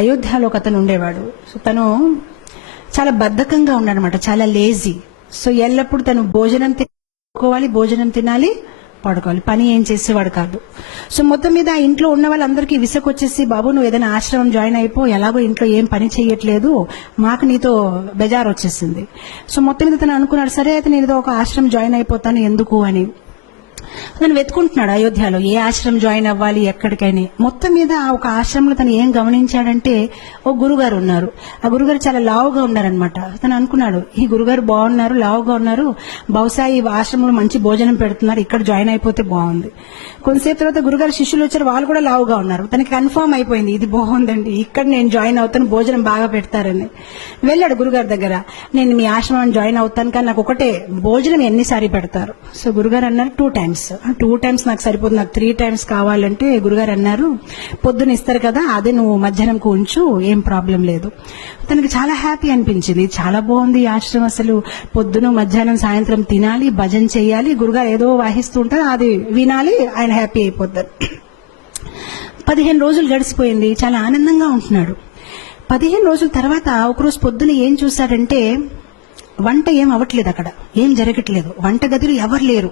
అయోధ్యలో ఒక అతను ఉండేవాడు. సో తను చాలా బద్ధకంగా ఉన్నాడనమాట, చాలా లేజీ. సో ఎల్లప్పుడు తను భోజనం తినుకోవాలి, భోజనం తినాలి, పడుకోవాలి, పని ఏం చేసేవాడు కాదు. సో మొత్తం మీద ఆ ఇంట్లో ఉన్న వాళ్ళందరికీ విసుకొచ్చేసి, బాబు నువ్వు ఏదైనా ఆశ్రమం జాయిన్ అయిపో, ఎలాగో ఇంట్లో ఏం పని చేయట్లేదు, మాకు నీతో బెజార్ వచ్చేసింది. సో మొత్తం మీద తను అనుకున్నాడు, సరే అయితే నేను ఏదో ఒక ఆశ్రమం జాయిన్ అయిపోతాను ఎందుకు అని. తను వెతుకుంటున్నాడు అయోధ్యలో ఏ ఆశ్రమం జాయిన్ అవ్వాలి ఎక్కడికైనా. మొత్తం మీద ఒక ఆశ్రమంలో తను ఏం గమనించాడంటే, ఓ గురుగారు ఉన్నారు. ఆ గురుగారు చాలా లావుగా ఉన్నారనమాట. తను అనుకున్నాడు, ఈ గురుగారు బాగున్నారు, లావుగా ఉన్నారు, బహుశా ఈ ఆశ్రమంలో మంచి భోజనం పెడుతున్నారు, ఇక్కడ జాయిన్ అయిపోతే బాగుంది. కొంతసేపు తర్వాత గురుగారు శిష్యులు వచ్చారు, వాళ్ళు కూడా లావుగా ఉన్నారు. తనకి కన్ఫర్మ్ అయిపోయింది, ఇది బాగుందండి, ఇక్కడ నేను జాయిన్ అవుతాను, భోజనం బాగా పెడతారని. వెళ్ళాడు గురుగారి దగ్గర, నేను మీ ఆశ్రమం జాయిన్ అవుతాను, కానీ నాకు ఒకటే, భోజనం ఎన్నిసారి పెడతారు? సో గురుగారు అన్నారు 2 times. 2 times నాకు సరిపోతుంది, నాకు 3 times కావాలంటే గురుగారు అన్నారు, పొద్దున ఇస్తారు కదా, అదే నువ్వు మధ్యాహ్నంకు ఉంచు, ఏం ప్రాబ్లం లేదు. తనకి చాలా హ్యాపీ అనిపించింది, చాలా బాగుంది ఈ ఆశ్రమం, అసలు పొద్దున మధ్యాహ్నం సాయంత్రం తినాలి, భజన చేయాలి, గురుగారు ఏదో వాహిస్తూ ఉంటారు, అది వినాలి, ఆయన హ్యాపీ అయిపోతారు. 15 రోజులు గడిచిపోయింది, చాలా ఆనందంగా ఉంటున్నాడు. 15 రోజుల తర్వాత ఒకరోజు పొద్దున ఏం చూశాడంటే, వంట ఏం అవ్వట్లేదు, అక్కడ ఏం జరగట్లేదు, వంట గదిలో ఎవరు లేరు,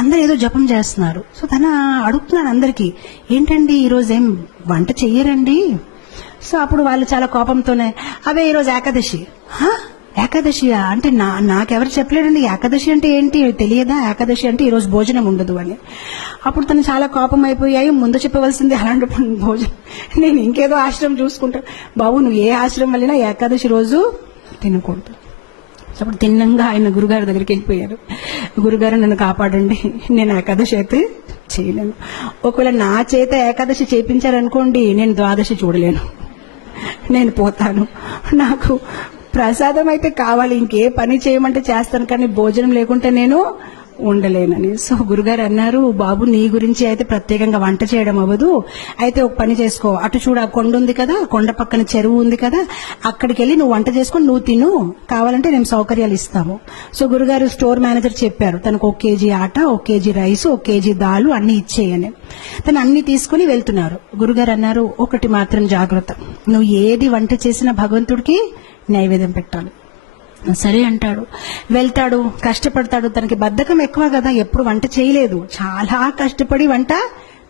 అందరు ఏదో జపం చేస్తున్నారు. సో తన అడుగుతున్నాడు అందరికీ, ఏంటండి ఈరోజు ఏం వంట చెయ్యరండి? సో అప్పుడు వాళ్ళు చాలా కోపంతోనే, అవే ఈరోజు ఏకాదశి. ఏకాదశియా అంటే నాకెవరు చెప్పలేదండి, ఏకాదశి అంటే ఏంటి తెలియదా, ఏకాదశి అంటే ఈరోజు భోజనం ఉండదు అని. అప్పుడు తను చాలా కోపం అయిపోయాయి, ముందు చెప్పవలసింది అలాంటి భోజనం, నేను ఇంకేదో ఆశ్రమం చూసుకుంటా. బాబు నువ్వు ఏ ఆశ్రమం వెళ్ళినా ఏకాదశి రోజు తినకూడదు. అప్పుడు తిన్నంగా ఆయన గురుగారి దగ్గరికి వెళ్ళిపోయారు, గురుగారు నన్ను కాపాడండి, నేను ఏకాదశి అయితే చేయలేను, ఒకవేళ నా చేత ఏకాదశి చేయించారనుకోండి, నేను ద్వాదశి చూడలేను, నేను పోతాను, నాకు ప్రసాదం అయితే కావాలి, ఇంకే పని చేయమంటే చేస్తాను, కానీ భోజనం లేకుంటే నేను ఉండలేనని. సో గురుగారు అన్నారు, బాబు నీ గురించి అయితే ప్రత్యేకంగా వంట చేయడం అవ్వదు, అయితే ఒక పని చేసుకో, అటు చూడ కొండ ఉంది కదా, కొండ పక్కన చెరువు ఉంది కదా, అక్కడికి వెళ్ళి నువ్వు వంట చేసుకొని నువ్వు తిను, కావాలంటే మేము సౌకర్యాలు ఇస్తాము. సో గురుగారు స్టోర్ మేనేజర్ చెప్పారు, తనకు 1 kg ఆట, 1 kg రైస్, 1 kg దాలు అన్ని ఇచ్చేయని. తను అన్ని తీసుకుని వెళ్తున్నారు. గురుగారు అన్నారు, ఒకటి మాత్రం జాగ్రత్త, నువ్వు ఏది వంట చేసినా భగవంతుడికి నైవేద్యం పెట్టాలి. సరే అంటాడు, వెళ్తాడు, కష్టపడతాడు, తనకి బద్ధకం ఎక్కువ కదా, ఎప్పుడు వంట చేయలేదు, చాలా కష్టపడి వంట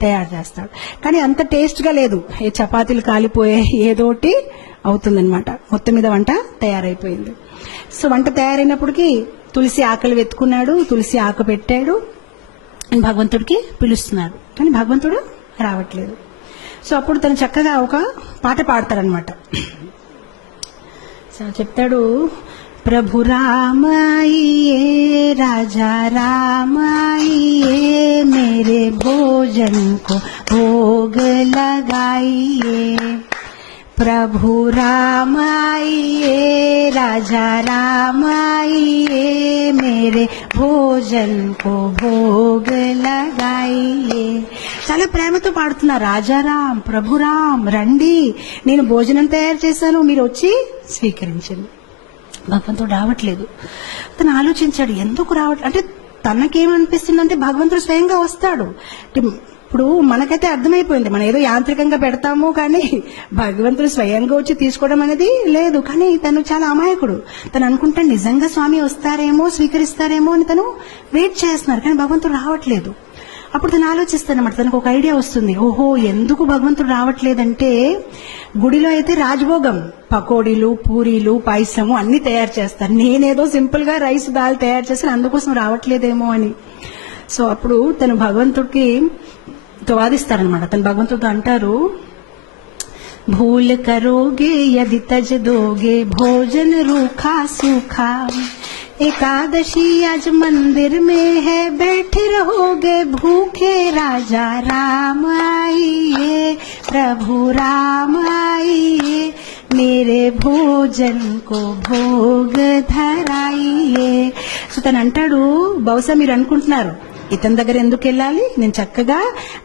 తయారు చేస్తాడు, కానీ అంత టేస్ట్ గా లేదు, ఏ చపాతీలు కాలిపోయే ఏదోటి అవుతుందన్నమాట. మొత్తం మీద వంట తయారైపోయింది. సో వంట తయారైనప్పటికీ తులసి ఆకలి వెతుకున్నాడు, తులసి ఆకు పెట్టాడు, భగవంతుడికి పిలుస్తున్నాడు, కానీ భగవంతుడు రావట్లేదు. సో అప్పుడు తను చక్కగా ఒక పాట పాడతారనమాట. సో చెప్తాడు, प्रभु राम आइए, राजा राम आइए, मेरे भोजन को भोग लगाइए, प्रभु राम आइए, राजा राम आइए, मेरे भोजन को भोग लगाइए. చాలా ప్రేమతో పాడుతున్నా, రాజారాం ప్రభురాం రండి, నేను భోజనం తయారు చేశాను, మీరు వచ్చి స్వీకరించండి. భగవంతుడు రావట్లేదు. తను ఆలోచించాడు, ఎందుకు రావట్లేదు అంటే, తనకేమనిపిస్తుందంటే భగవంతుడు స్వయంగా వస్తాడు. ఇప్పుడు మనకైతే అర్థమైపోయింది, మనం ఏదో యాంత్రికంగా పెడతాము, కానీ భగవంతుడు స్వయంగా వచ్చి తీసుకోవడం అనేది లేదు. కానీ తను చాలా అమాయకుడు, తను అనుకుంటాడు నిజంగా స్వామి వస్తారేమో, స్వీకరిస్తారేమో అని తను వెయిట్ చేస్తున్నారు, కానీ భగవంతుడు రావట్లేదు. అప్పుడు తను ఆలోచిస్తానమాట, తనకు ఒక ఐడియా వస్తుంది, ఓహో ఎందుకు భగవంతుడు రావట్లేదంటే, గుడిలో అయితే రాజభోగం, పకోడీలు, పూరీలు, పాయసము అన్ని తయారు చేస్తారు, నేనేదో సింపుల్ గా రైస్ దాల్ తయారు చేస్తాను, అందుకోసం రావట్లేదేమో అని. సో అప్పుడు తను భగవంతుడికి వాదిస్తారనమాట. తను భగవంతుడితో అంటారు, భూల్ కరోగే యది తజ్ దోగే భోజన రూఖా సూఖా, एकादशी आज मंदिर में है, बैठे रहोगे भूखे, राजा राम आइए, प्रभु राम आइए, मेरे भोजन को भोग धराइए. సో తను అంటాడు, బహుశా మీరు అనుకుంటున్నారు ఇతని దగ్గర ఎందుకు వెళ్ళాలి, నేను చక్కగా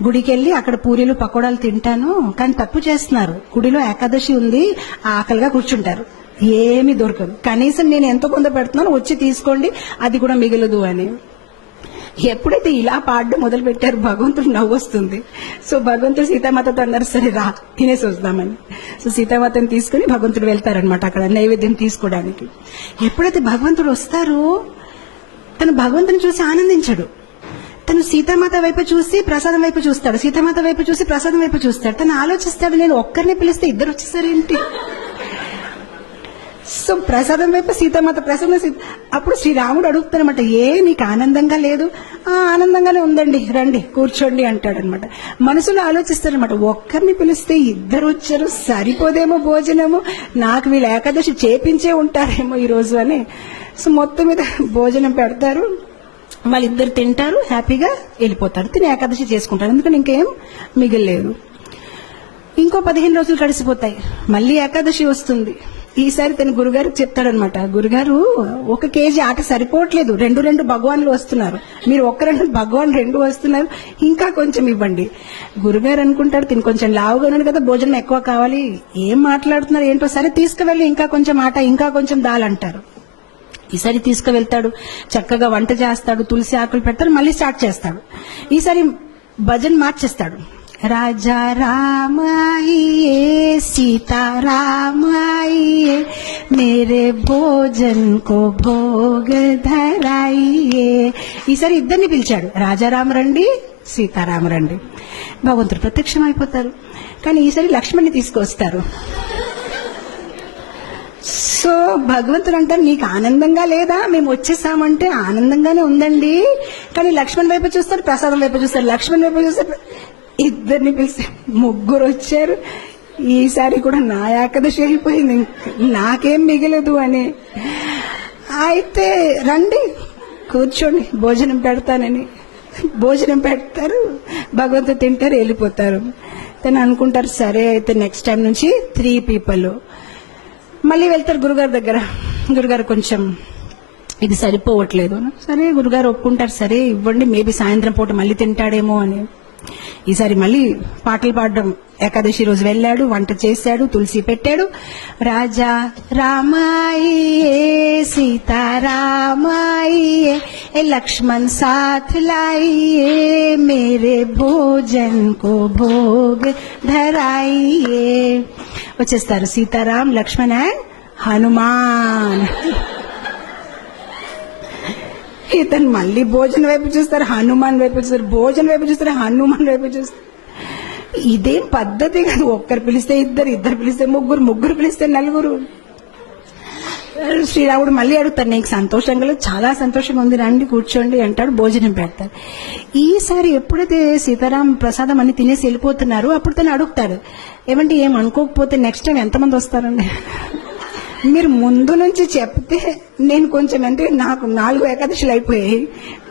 గుడికి వెళ్ళి అక్కడ పూరీలు పకోడాలు తింటాను, కానీ తప్పు చేస్తున్నారు, గుడిలో ఏకాదశి ఉంది, ఆకలిగా కూర్చుంటారు, ఏమి దొరకదు, కనీసం నేను ఎంతో కొంత పెడుతున్నాను, వచ్చి తీసుకోండి, అది కూడా మిగలదు అని. ఎప్పుడైతే ఇలా పాడడం మొదలు పెట్టారు భగవంతుడు నవ్వొస్తుంది. సో భగవంతుడు సీతామాతతో అన్నారు, సరే రా తినేసి వస్తామని. సో సీతామాతని తీసుకుని భగవంతుడు వెళ్తారనమాట అక్కడ నైవేద్యం తీసుకోవడానికి. ఎప్పుడైతే భగవంతుడు వస్తారో తను భగవంతుని చూసి ఆనందించడు. తను సీతామాత వైపు చూసి ప్రసాదం వైపు చూస్తాడు, సీతామాత వైపు చూసి ప్రసాదం వైపు చూస్తాడు. తను ఆలోచిస్తాడు, నేను ఒక్కరిని పిలిస్తే ఇద్దరు వచ్చేసారేంటి. సో ప్రసాదం వైపు సీతామాత, ప్రసాదం అప్పుడు శ్రీరాముడు అడుగుతారనమాట, ఏ నీకు ఆనందంగా లేదు? ఆనందంగానే ఉందండి, రండి కూర్చోండి అంటాడనమాట. మనసులో ఆలోచిస్తారనమాట, ఒక్కరిని పిలిస్తే ఇద్దరు వచ్చారు, సరిపోదేమో భోజనము, నాకు వీళ్ళు ఏకాదశి చేపించే ఉంటారేమో ఈ రోజు అని. సో మొత్తం మీద భోజనం పెడతారు, వాళ్ళిద్దరు తింటారు, హ్యాపీగా వెళ్ళిపోతారు. తిని ఏకాదశి చేసుకుంటారు, ఎందుకంటే ఇంకేం మిగిలేదు. ఇంకో 15 రోజులు గడిచిపోతాయి, మళ్ళీ ఏకాదశి వస్తుంది. ఈసారి తన గురుగారికి చెప్తాడనమాట, గురుగారు 1 కేజీ ఆట సరిపోవట్లేదు, 2 భగవాన్లు వస్తున్నారు, మీరు 1 భగవాన్ 2 వస్తున్నారు, ఇంకా కొంచెం ఇవ్వండి. గురుగారు అనుకుంటాడు, తిని కొంచెం లావుగా ఉన్నాడు కదా, భోజనం ఎక్కువ కావాలి, ఏం మాట్లాడుతున్నారు ఏంటో, సరే తీసుకువెళ్ళి ఇంకా కొంచెం ఆట, ఇంకా కొంచెం దాల్ అంటారు. ఈసారి తీసుకువెళ్తాడు, చక్కగా వంట చేస్తాడు, తులసి ఆకులు పెడతాడు, మళ్ళీ స్టార్ట్ చేస్తాడు. ఈసారి భజన్ మార్చేస్తాడు, రాజా రామ ఆइए सीता राम आइए मेरे భోజన్ కో భోగ ధరాయియే. ఈసారి ఇద్దరిని పిలిచాడు, రాజారామ రండి, సీతారామ రండి. భగవంతుడు ప్రత్యక్షం అయిపోతారు. కానీ ఈసారి లక్ష్మణ్ని తీసుకొస్తారు. సో భగవంతుడు అంటారు, నీకు ఆనందంగా లేదా? మేము వచ్చేసామంటే ఆనందంగానే ఉందండి, కానీ లక్ష్మణ్ వైపు చూస్తారు, ప్రసాదం వైపు చూస్తారు, లక్ష్మణ్ వైపు చూస్తారు. ఇద్దరిని పిలిస్తే 3 వచ్చారు. ఈసారి కూడా నా ఏకాదశి అయిపోయింది, నాకేం మిగలదు అని. అయితే రండి కూర్చోండి భోజనం పెడతానని భోజనం పెడతారు, భగవంతుడు తింటారు, వెళ్ళిపోతారు. తను అనుకుంటారు, సరే అయితే నెక్స్ట్ టైం నుంచి 3 పీపుల్. మళ్ళీ వెళ్తారు గురుగారి దగ్గర, గురుగారు కొంచెం ఇది సరిపోవట్లేదు. సరే గురుగారు ఒప్పుకుంటారు, సరే ఇవ్వండి, మేబీ సాయంత్రం పూట మళ్ళీ తింటాడేమో అని. ఈసారి మళ్ళీ పాటలు పాడడం, ఏకాదశి రోజు వెళ్ళాడు, వంట చేశాడు, తులసి పెట్టాడు. రాజా రామాయియే సీతారామాయియే లక్ష్మణ్ సాథ్ లాయియే మేరే భోజన్ కో భోగ్ ధరాయియే. వచ్చేస్తారు సీతారాం, లక్ష్మణ్ అండ్ హనుమాన్. ఇతను మళ్ళీ భోజనం వైపు చూస్తారు, హనుమాన్ వైపు చూస్తారు, భోజనం వైపు చూస్తారు, హనుమాన్ వైపు చూస్తారు. ఇదేం పద్ధతి కాదు, ఒక్కరు పిలిస్తే ఇద్దరు, ఇద్దరు పిలిస్తే ముగ్గురు, ముగ్గురు పిలిస్తే 4. శ్రీరాముడు మళ్ళీ అడుగుతారు, నీకు సంతోషంగా లేదు? చాలా సంతోషంగా ఉంది, రండి కూర్చోండి అంటాడు, భోజనం పెడతారు. ఈసారి ఎప్పుడైతే సీతారాం ప్రసాదం అన్ని తినేసి వెళ్ళిపోతున్నారు, అప్పుడు తను అడుగుతాడు, ఏమంటే ఏం అనుకోకపోతే నెక్స్ట్ టైం ఎంతమంది వస్తారండి? మీరు ముందు నుంచి చెప్తే నేను కొంచెం, అంటే నాకు 4 ఏకాదశులు అయిపోయాయి,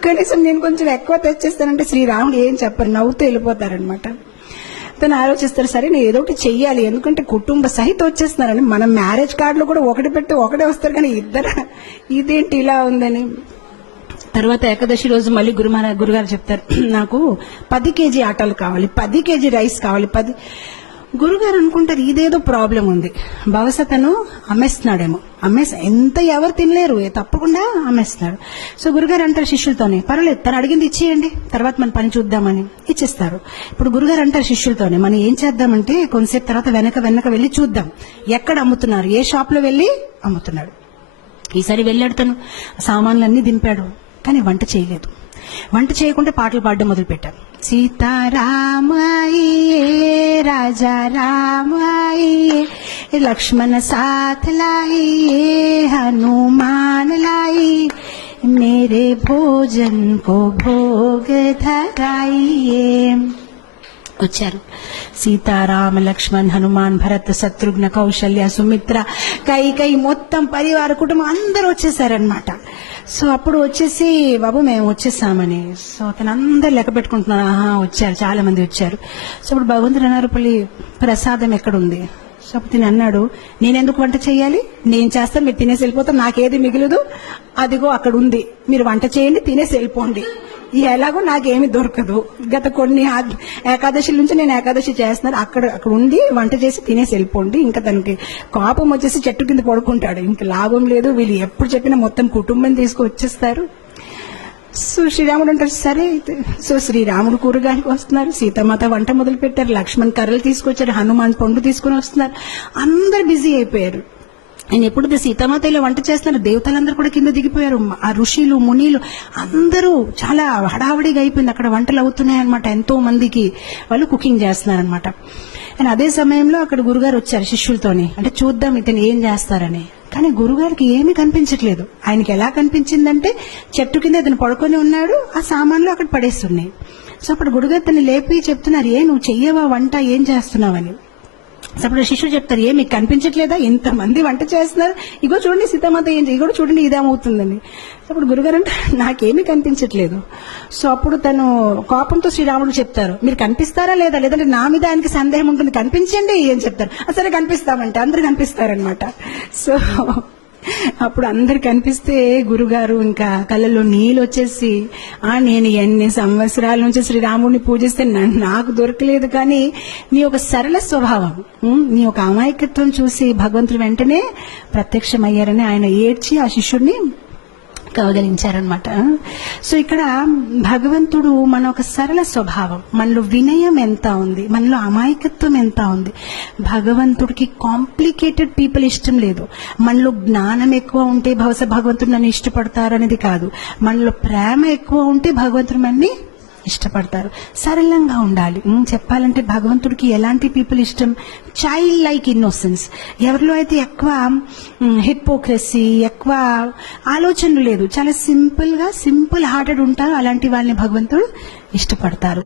కనీసం నేను కొంచెం ఎక్కువ తెచ్చేస్తానంటే శ్రీరాముడు ఏం చెప్పరు, నవ్వుతూ వెళ్ళిపోతారనమాట. తను ఆలోచిస్తారు, సరే నేను ఏదో ఒకటి చెయ్యాలి, ఎందుకంటే కుటుంబ సహిత వచ్చేస్తున్నారని. మనం మ్యారేజ్ కార్డులో కూడా 1 పెట్టి 1 వస్తారు, కానీ ఇద్దరు ఇదేంటి ఇలా ఉందని. తర్వాత ఏకాదశి రోజు మళ్ళీ గురుగారు చెప్తారు, నాకు 10 కేజీ ఆటలు కావాలి, 10 కేజీ రైస్ కావాలి. గురుగారు అనుకుంటారు, ఇదేదో ప్రాబ్లం ఉంది, బహుశా తను అమ్మేస్తున్నాడేమో, ఎంత ఎవరు తినలేరు, తప్పకుండా అమ్మేస్తున్నాడు. సో గురుగారు అంటారు శిష్యులతోనే, పర్వాలేదు తను అడిగింది ఇచ్చేయండి, తర్వాత మన పని చూద్దామని ఇచ్చేస్తారు. ఇప్పుడు గురుగారు అంటారు శిష్యులతోనే, మనం ఏం చేద్దామంటే కొంతసేపు తర్వాత వెనక వెళ్ళి చూద్దాం, ఎక్కడ అమ్ముతున్నారు, ఏ షాప్ లో వెళ్ళి అమ్ముతున్నాడు. ఈసారి వెళ్ళాడు, తను సామాన్లన్నీ దింపాడు, కానీ వంట చేయలేదు. వంట చేయకుండా పాటలు పాడడం మొదలు పెట్టారు. సీతారామాయియే రాజా రామాయియే లక్ష్మణ సాథ్ లాయియే హనుమాన్ లాయి మేరే భోజన్ కో భోగ ధరాయియే. వచ్చారు సీతారామ, లక్ష్మణ్, హనుమాన్, భరత్, శత్రుఘ్న, కౌశల్య, సుమిత్ర, కైకై, మొత్తం పరివార కుటుంబం అందరూ వచ్చేసారనమాట. సో అప్పుడు వచ్చేసి, బాబు మేము వచ్చేసామని. సో అతను అందరు లెక్క పెట్టుకుంటున్నారు, వచ్చారు, చాలా మంది వచ్చారు. సో అప్పుడు భగవంతుడు అన్నారు, ప్రసాదం ఎక్కడుంది? సో అప్పుడు తిని అన్నాడు, నేనెందుకు వంట చేయాలి, నేను చేస్తాను, మీరు తినేసి వెళ్ళిపోతాం, నాకేది మిగిలదు, అదిగో అక్కడ ఉంది, మీరు వంట చేయండి, తినేసి వెళ్ళిపోండి. ఎలాగో నాకేమి దొరకదు, గత కొన్ని ఏకాదశి నుంచి నేను ఏకాదశి చేస్తున్నాను, అక్కడ ఉండి వంట చేసి తినేసి వెళ్ళిపోండి. ఇంకా తనకి కోపం వచ్చేసి చెట్టు కింద పడుకుంటాడు, ఇంకా లాభం లేదు, వీళ్ళు ఎప్పుడు చెప్పినా మొత్తం కుటుంబం తీసుకు వచ్చేస్తారు. సో శ్రీరాముడు అంటారు సరే అయితే. సో శ్రీరాముడు కూరగాయలకు వస్తున్నారు, సీతామాత వంట మొదలు పెట్టారు, లక్ష్మణ్ కర్రలు తీసుకొచ్చారు, హనుమాన్ పండు తీసుకుని వస్తున్నారు, అందరు బిజీ అయిపోయారు. ఆయన ఎప్పుడైతే సీతామాత ఇలా వంట చేస్తున్నారు, దేవతలందరూ కూడా కింద దిగిపోయారు, ఆ ఋషులు మునీలు అందరూ చాలా హడావడిగా అయిపోయింది. అక్కడ వంటలు అవుతున్నాయన్నమాట, ఎంతో మందికి వాళ్ళు కుకింగ్ చేస్తున్నారనమాట. అండ్ అదే సమయంలో అక్కడ గురుగారు వచ్చారు శిష్యులతోని, అంటే చూద్దాం ఇతను ఏం చేస్తారని. కానీ గురుగారికి ఏమీ కనిపించట్లేదు. ఆయనకి ఎలా కనిపించిందంటే చెట్టు కింద ఇతను పడుకొని ఉన్నాడు, ఆ సామాన్లు అక్కడ పడేస్తున్నాయి. సో అప్పుడు గురుగారు తను లేపి చెప్తున్నారు, నువ్వు చెయ్యవా వంట, ఏం చేస్తున్నావని. అప్పుడు శిష్యుడు చెప్తారు, మీకు కనిపించట్లేదా, ఇంతమంది వంట చేస్తున్నారు, ఇగో చూడండి సీతామాత ఏం ఇగో చూడండి ఇదేమవుతుందని. అప్పుడు గురుగారు అంటే నాకేమీ కనిపించట్లేదు. సో అప్పుడు తను కోపంతో శ్రీరాముడు చెప్తారు, మీరు కనిపిస్తారా లేదా, లేదంటే నా మీద ఆయనకి సందేహం ఉంటుంది, కనిపించండి అని చెప్తారు. సరే కనిపిస్తామంటే అందరు కనిపిస్తారనమాట. సో అప్పుడు అందరు కనిపిస్తే గురుగారు ఇంకా కళ్ళల్లో నీళ్ళు వచ్చేసి, నేను ఎన్ని సంవత్సరాల నుంచి శ్రీరాముడిని పూజిస్తే నాకు దొరకలేదు, కానీ నీ ఒక సరళ స్వభావం, నీ ఒక అమాయకత్వం చూసి భగవంతుడు వెంటనే ప్రత్యక్షమయ్యారని ఆయన ఏడ్చి ఆ శిష్యుడిని కవగలించారనమాట. సో ఇక్కడ భగవంతుడు మన ఒక సరళ స్వభావం, మనలో వినయం ఎంత ఉంది, మనలో అమాయకత్వం ఎంత ఉంది. భగవంతుడికి కాంప్లికేటెడ్ పీపుల్ ఇష్టం లేదు. మనలో జ్ఞానం ఎక్కువ ఉంటే బహుశా భగవంతుడు నన్ను ఇష్టపడతారు అనేది కాదు, మనలో ప్రేమ ఎక్కువ ఉంటే భగవంతుడు మనని ఇష్టపడతారు. సరళంగా ఉండాలి. చెప్పాలంటే భగవంతుడికి ఎలాంటి పీపుల్ ఇష్టం, చైల్డ్ లైక్ ఇన్నోసెన్స్. ఎవరిలో అయితే ఎక్కువ హిపోక్రసీ, ఎక్కువ ఆలోచనలు లేదు, చాలా సింపుల్ హార్టెడ్ ఉంటారు, అలాంటి వాళ్ళని భగవంతుడు ఇష్టపడతారు.